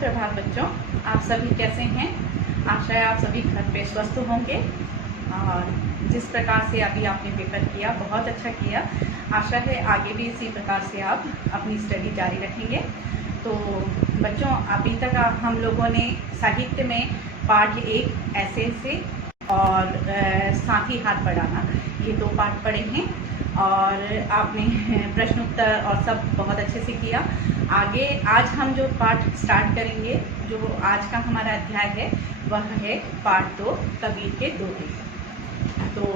सुप्रभात बच्चों, आप सभी कैसे हैं। आशा है आप सभी घर पे स्वस्थ होंगे और जिस प्रकार से अभी आपने पेपर किया बहुत अच्छा किया। आशा है आगे भी इसी प्रकार से आप अपनी स्टडी जारी रखेंगे। तो बच्चों, अभी तक हम लोगों ने साहित्य में पाठ 1 ऐसे से और साथ ही हाथ बढ़ाना, ये 2 पाठ पढ़े हैं और आपने प्रश्नोत्तर और सब बहुत अच्छे से किया। आगे आज हम जो पाठ स्टार्ट करेंगे, जो आज का हमारा अध्याय है, वह है पाठ 2 कबीर के दोहे। तो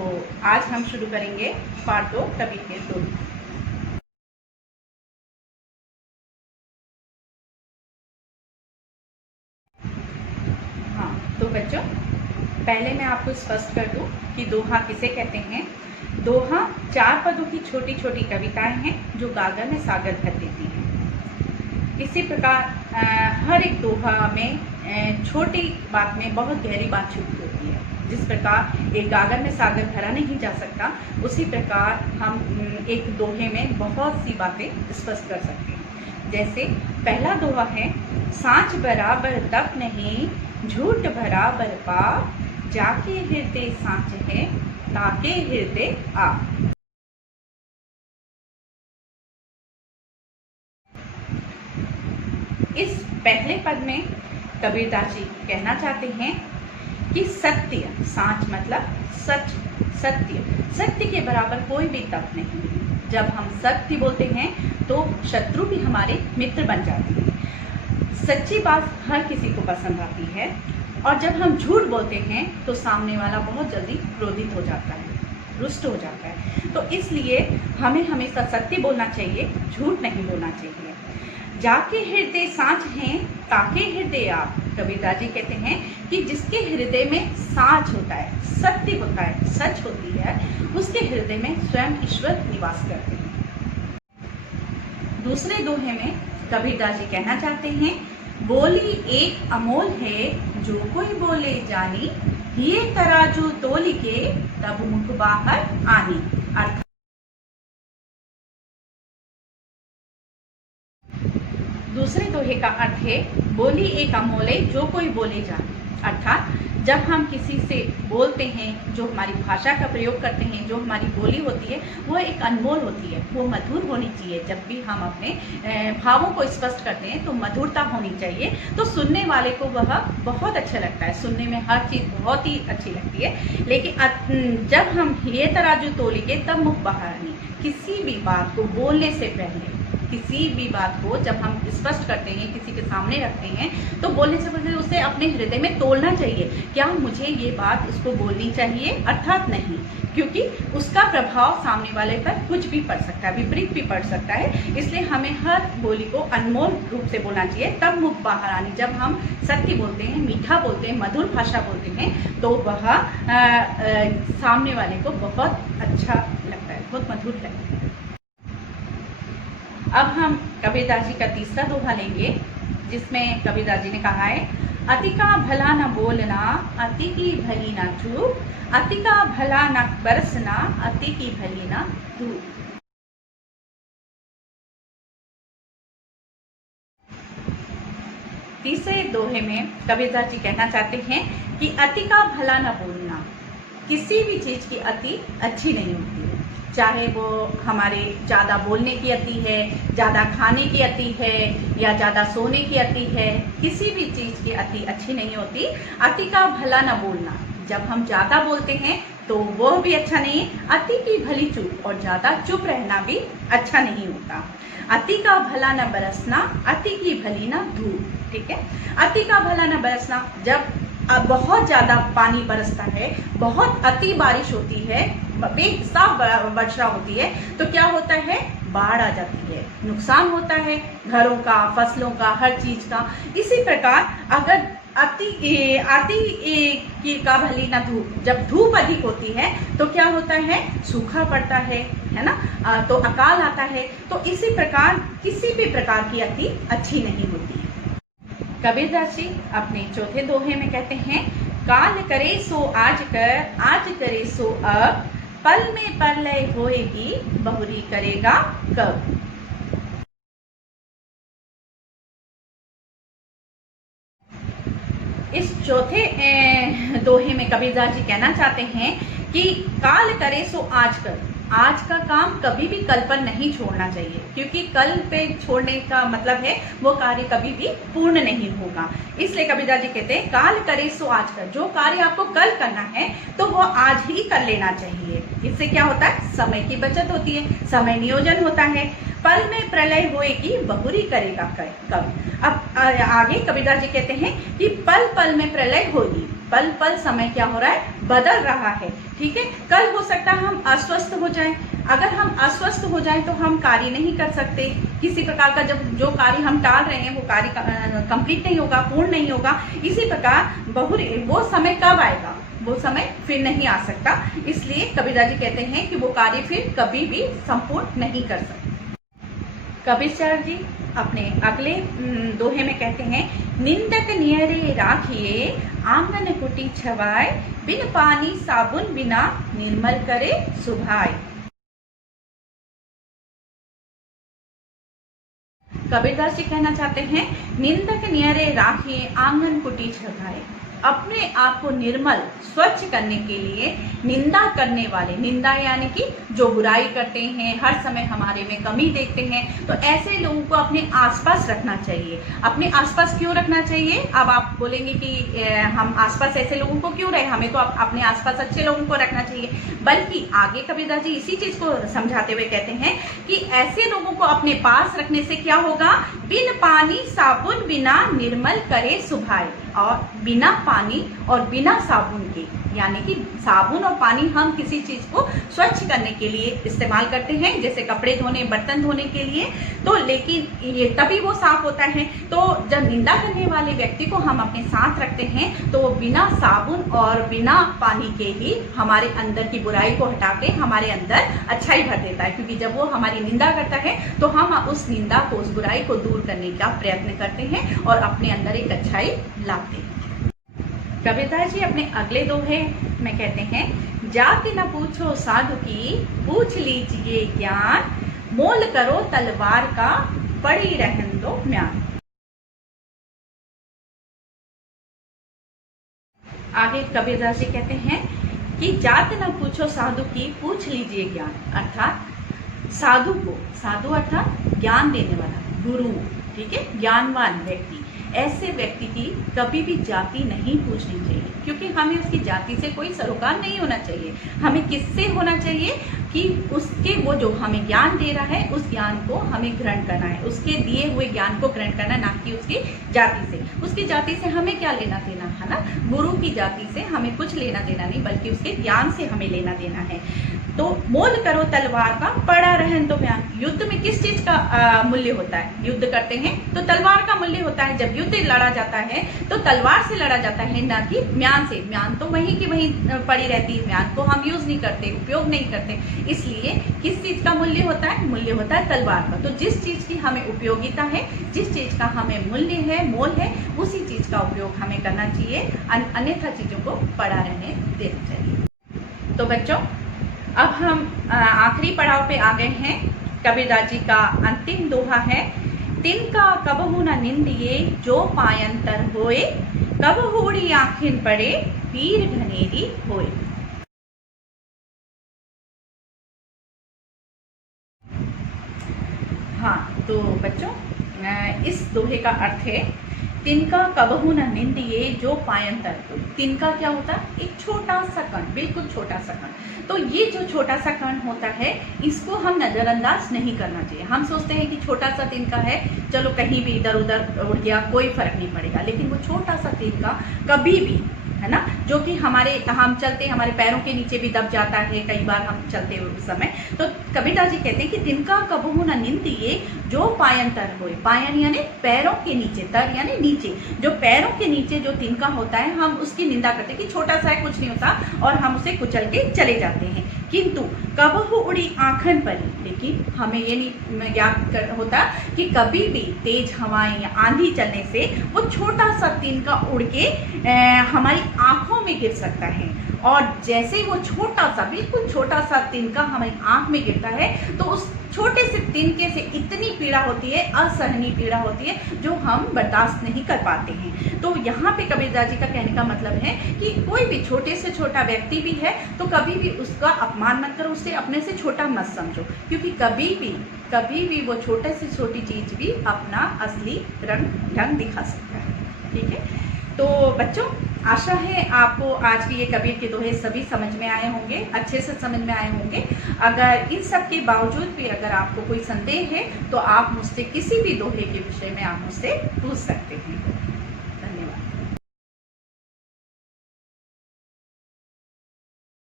आज हम शुरू करेंगे पाठ 2 कबीर के दोहे। हाँ, तो बच्चों, पहले मैं आपको स्पष्ट कर दूं कि दोहा किसे कहते हैं। दोहा 4 पदों की छोटी छोटी कविताएं हैं जो गागर में सागर भर देती हैं। इसी प्रकार हर एक दोहा में छोटी बात में बहुत गहरी बात छुपी होती है। जिस प्रकार एक गागर में सागर भरा नहीं जा सकता, उसी प्रकार हम एक दोहे में बहुत सी बातें स्पष्ट कर सकते हैं। जैसे पहला दोहा है, सांच बराबर तप नहीं, झूठ बराबर पाप, जाके हृदय सांच है, ताके हृदय आप। इस पहले पद में कबीरदास जी कहना चाहते हैं कि सत्य, सांच मतलब सच, सत्य के बराबर कोई भी तप नहीं। जब हम सत्य बोलते हैं तो शत्रु भी हमारे मित्र बन जाते हैं। सच्ची बात हर किसी को पसंद आती है और जब हम झूठ बोलते हैं तो सामने वाला बहुत जल्दी क्रोधित हो जाता है, रुष्ट हो जाता है। तो इसलिए हमें हमेशा सत्य बोलना चाहिए, झूठ नहीं बोलना चाहिए। जाके हृदय सांच हैं, ताके हृदय आप। कबीरदास जी कहते हैं कि जिसके हृदय में सांच होता है, सत्य होता है, सच होती है, उसके हृदय में स्वयं ईश्वर निवास करते हैं। दूसरे दोहे में कबीरदास जी कहना चाहते हैं, बोली एक अमोल है, जो कोई बोले जानी, ये तराजू तोल के तब मुख बाहर आनी। अर्थात दूसरे दोहे का अर्थ है, बोली एक अमोल है, जो कोई बोले जाने। अर्थात जब हम किसी से बोलते हैं, जो हमारी भाषा का प्रयोग करते हैं, जो हमारी बोली होती है, वो एक अनमोल होती है, वो मधुर होनी चाहिए। जब भी हम अपने भावों को स्पष्ट करते हैं तो मधुरता होनी चाहिए, तो सुनने वाले को वह बहुत अच्छा लगता है। सुनने में हर चीज़ बहुत ही अच्छी लगती है। लेकिन जब हम ये तराजू तोलेंगे तब मुख बाहर नहीं। किसी भी बात को बोलने से पहले, किसी भी बात को जब हम स्पष्ट करते हैं, किसी के सामने रखते हैं, तो बोलने से पहले उसे अपने हृदय में तोलना चाहिए। क्या मुझे ये बात उसको बोलनी चाहिए, अर्थात नहीं, क्योंकि उसका प्रभाव सामने वाले पर कुछ भी पड़ सकता है, विपरीत भी पड़ सकता है। इसलिए हमें हर बोली को अनमोल रूप से बोलना चाहिए, तब मुख बाहर आनी। जब हम सत्य बोलते हैं, मीठा बोलते हैं, मधुर भाषा बोलते हैं, तो वह सामने वाले को बहुत अच्छा लगता है, बहुत मधुर लगता है। अब हम कबीरदास जी का तीसरा दोहा लेंगे, जिसमें कबीरदास जी ने कहा है, अति का भला न बोलना, अति की भली न चूप, अति का भला न बरसना, अति की भली न धूप। तीसरे दोहे में कबीरदास जी कहना चाहते हैं कि अति का भला न बोलना। किसी भी चीज की अति अच्छी नहीं होती है, चाहे वो हमारे ज़्यादा बोलने की अति है, ज़्यादा खाने की अति है, या ज़्यादा सोने की अति है। किसी भी चीज़ की अति अच्छी नहीं होती। अति का भला न बोलना, जब हम ज़्यादा बोलते हैं तो वो भी अच्छा नहीं। अति की भली चुप, और ज़्यादा चुप रहना भी अच्छा नहीं होता। अति का भला न बरसना, अति की भली न धूप। ठीक है, अति का भला न बरसना, जब बहुत ज़्यादा पानी बरसता है, बहुत अति बारिश होती है, बेहिसाब वर्षा होती है, तो क्या होता है, बाढ़ आ जाती है, नुकसान होता है घरों का, फसलों का, हर चीज का। इसी प्रकार अगर अति की का भली ना धूप, जब धूप अधिक होती है तो क्या होता है, सूखा पड़ता है ना, तो अकाल आता है। तो इसी प्रकार किसी भी प्रकार की अति अच्छी नहीं होती है। कबीरदास जी अपने चौथे दोहे में कहते हैं, काल करे सो आज कर, आज करे सो अब, पल में प्रलय होएगी, बहुरी करेगा कब। इस चौथे दोहे में कबीरदास जी कहना चाहते हैं कि काल करे सो आज कर। आज का काम कभी भी कल पर नहीं छोड़ना चाहिए, क्योंकि कल पे छोड़ने का मतलब है वो कार्य कभी भी पूर्ण नहीं होगा। इसलिए कबीरदास जी कहते हैं काल करे सो आज कर। जो कार्य आपको कल करना है तो वो आज ही कर लेना चाहिए। इससे क्या होता है, समय की बचत होती है, समय नियोजन होता है। पल में प्रलय होएगी बहुरी करेगा कब। अब आगे कबीरदास जी कहते हैं कि पल पल में प्रलय होगी। पल पल समय क्या हो रहा है, बदल रहा है। ठीक है, कल हो सकता है हम अस्वस्थ हो जाएं। अगर हम अस्वस्थ हो जाएं तो हम कार्य नहीं कर सकते। किसी प्रकार का जो कार्य हम टाल रहे हैं वो कार्य कंप्लीट नहीं होगा, पूर्ण नहीं होगा। इसी प्रकार बहुरी वो समय कब आएगा, वो समय फिर नहीं आ सकता। इसलिए कबीरदास जी कहते हैं कि वो कार्य फिर कभी भी संपूर्ण नहीं कर सकते। कबीरदास जी अपने अगले दोहे में कहते हैं निंदक नियरे राखिए आंगन कुटी छवाए बिन पानी साबुन बिना निर्मल करे सुभाए। कबीरदास जी कहना चाहते हैं निंदक नियरे राखिए आंगन कुटी छवाए। अपने आप को निर्मल स्वच्छ करने के लिए निंदा करने वाले, निंदा यानी कि जो बुराई करते हैं, हर समय हमारे में कमी देखते हैं, तो ऐसे लोगों को अपने आसपास रखना चाहिए। अपने आसपास क्यों रखना चाहिए? अब आप बोलेंगे कि हम आसपास ऐसे लोगों को क्यों रहे, हमें तो अपने आसपास अच्छे लोगों को रखना चाहिए। बल्कि आगे कबीरदास जी इसी चीज को समझाते हुए कहते हैं कि ऐसे लोगों को अपने पास रखने से क्या होगा, बिन पानी साबुन बिना निर्मल करे सुभाए। और बिना पानी और बिना साबुन के, यानी कि साबुन और पानी हम किसी चीज को स्वच्छ करने के लिए इस्तेमाल करते हैं, जैसे कपड़े धोने, बर्तन धोने के लिए, तो लेकिन ये तभी वो साफ होता है। तो जब निंदा करने वाले व्यक्ति को हम अपने साथ रखते हैं तो वो बिना साबुन और बिना पानी के ही हमारे अंदर की बुराई को हटा के हमारे अंदर अच्छाई भर देता है। क्योंकि जब वो हमारी निंदा करता है तो हम उस निंदा को, उस बुराई को दूर करने का प्रयत्न करते हैं और अपने अंदर एक अच्छाई लाते हैं। कबीरदास जी अपने अगले दोहे में कहते हैं जाति न पूछो साधु की पूछ लीजिए ज्ञान, मोल करो तलवार का पड़ी रहन दो म्यान। आगे कबीरदास जी कहते हैं कि जाति न पूछो साधु की पूछ लीजिए ज्ञान। अर्थात साधु को, साधु अर्थात ज्ञान देने वाला, गुरु, ठीक है, ज्ञानवान व्यक्ति, ऐसे व्यक्ति की कभी भी जाति नहीं पूछनी चाहिए, क्योंकि हमें उसकी जाति से कोई सरोकार नहीं होना चाहिए। हमें किससे होना चाहिए कि उसके, वो जो हमें ज्ञान दे रहा है उस ज्ञान को हमें ग्रहण करना है, उसके दिए हुए ज्ञान को ग्रहण करना, ना कि उसकी जाति से। उसकी जाति से हमें क्या लेना देना है ना, गुरु की जाति से हमें कुछ लेना देना नहीं, बल्कि उसके ज्ञान से हमें लेना देना है। तो मोल करो तलवार का पड़ा रहन दो म्यान। युद्ध में किस चीज का मूल्य होता है? युद्ध करते हैं तो तलवार का मूल्य होता है। जब युद्ध लड़ा जाता है तो तलवार से लड़ा जाता है, ना कि म्यान से। म्यान तो वहीं की वहीं पड़ी रहती है, म्यान को हम यूज नहीं करते, उपयोग नहीं करते। इसलिए किस चीज का मूल्य होता है? मूल्य होता है तलवार का। तो जिस चीज की हमें उपयोगिता है, जिस चीज का हमें मूल्य है, मोल है, उसी चीज का उपयोग हमें करना चाहिए, अन्यथा चीजों को पड़ा रहने देना चाहिए। तो बच्चों, अब हम आखिरी पड़ाव पे आ गए हैं। कबीरदास जी का अंतिम दोहा है तिनका कबहू न निंदिए जो पायंतर होए, कब होड़ी आखिन पड़े पीर घनेरी होए। हाँ, तो बच्चों, इस दोहे का अर्थ है तिनका कबहू न निंदिए जो पायंतर। तिनका क्या होता है? एक छोटा सा कण, बिल्कुल छोटा सा कण। तो ये जो छोटा सा कण होता है, इसको हम नजरअंदाज नहीं करना चाहिए। हम सोचते हैं कि छोटा सा तिनका है, चलो कहीं भी इधर उधर उड़ गया, कोई फर्क नहीं पड़ेगा। लेकिन वो छोटा सा तिनका कभी भी, है ना, जो कि हम चलते, हमारे पैरों के नीचे भी दब जाता है कई बार हम चलते हुए समय। तो कबीरदास जी कहते हैं कि तिनका कबहू न निंदिए जो पायंतर होए। पायन यानी पैरों के नीचे, तर यानी नीचे, जो पैरों के नीचे जो तिनका होता है, हम उसकी निंदा करते हैं कि छोटा सा है, कुछ नहीं होता, और हम उसे कुचल के चले जाते हैं। किंतु कबहू उड़ी आंखन पर, लेकिन हमें ये नहीं याद होता कि कभी भी तेज हवाएं या आंधी चलने से वो छोटा सा तिनका उड़ के हमारी आंखों में गिर सकता है। और जैसे ही वो छोटा सा, बिल्कुल छोटा सा तिनका हमारी आंख में गिरता है, तो उस छोटे से तिनके से इतनी पीड़ा होती है, असहनीय पीड़ा होती है, जो हम बर्दाश्त नहीं कर पाते हैं। तो यहाँ पे कबीरदास जी का कहने का मतलब है कि कोई भी छोटे से छोटा व्यक्ति भी है तो कभी भी उसका अपमान मत करो, उससे अपने से छोटा मत समझो, क्योंकि कभी भी वो छोटे से छोटी चीज भी अपना असली ढंग दिखा सकता है। ठीक है, तो बच्चों आशा है आपको आज की ये कबीर के दोहे सभी समझ में आए होंगे, अच्छे से समझ में आए होंगे। अगर इन सब के बावजूद भी अगर आपको कोई संदेह है तो आप मुझसे किसी भी दोहे के विषय में आप मुझसे पूछ सकते हैं।